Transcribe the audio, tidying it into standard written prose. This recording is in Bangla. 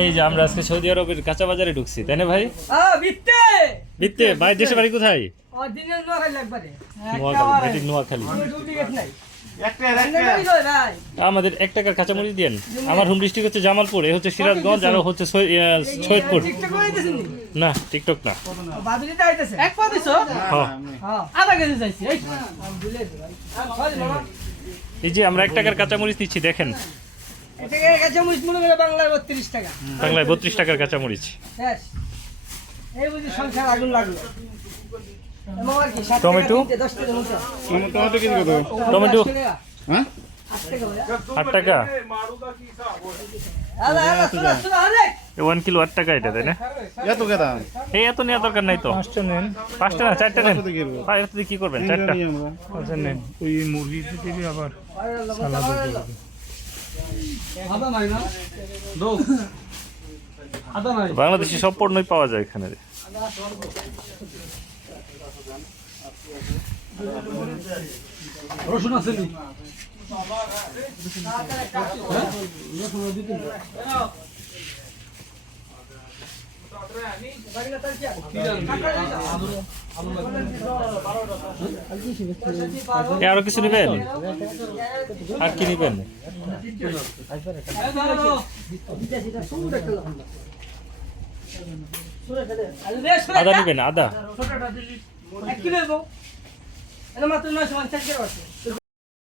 এই যে আমরা আজকে সৌদি আরবের কাঁচা বাজারে ঢুকছি, তাই না ভাই? বিত্তে ভাই দেশে বাড়ি কোথায়? নোয়াখালী। আমাদের 1 টাকার কাঁচামরিচ দিয়েন। আমার হোম ডিস্ট্রিক্ট হচ্ছে জামালপুর, এ হচ্ছে সিরাজগঞ্জ, আর হচ্ছে সৈয়দপুর। না টিকটক না। এই যে আমরা 1 টাকার কাঁচামরিচ নিচ্ছি, দেখেন বাংলায় 32 টাকার কাঁচামরিচ। টমেটো টমেটো 8 টাকা, 1 কিলো 8 টাকা, এটা তাই না? এই এত নেওয়ার দরকার নাই তো, 5টা নেন, 5টা না 4টা নেন। কি করবেন 4টা? নেন ওই মুরগি থেকে আবার বাংলাদেশি সব পণ্যই পাওয়া যায় এখানে। রসুন আছে আরো কিছু নিবেন? আর কি নিবেন? আদা নিবেন? আদা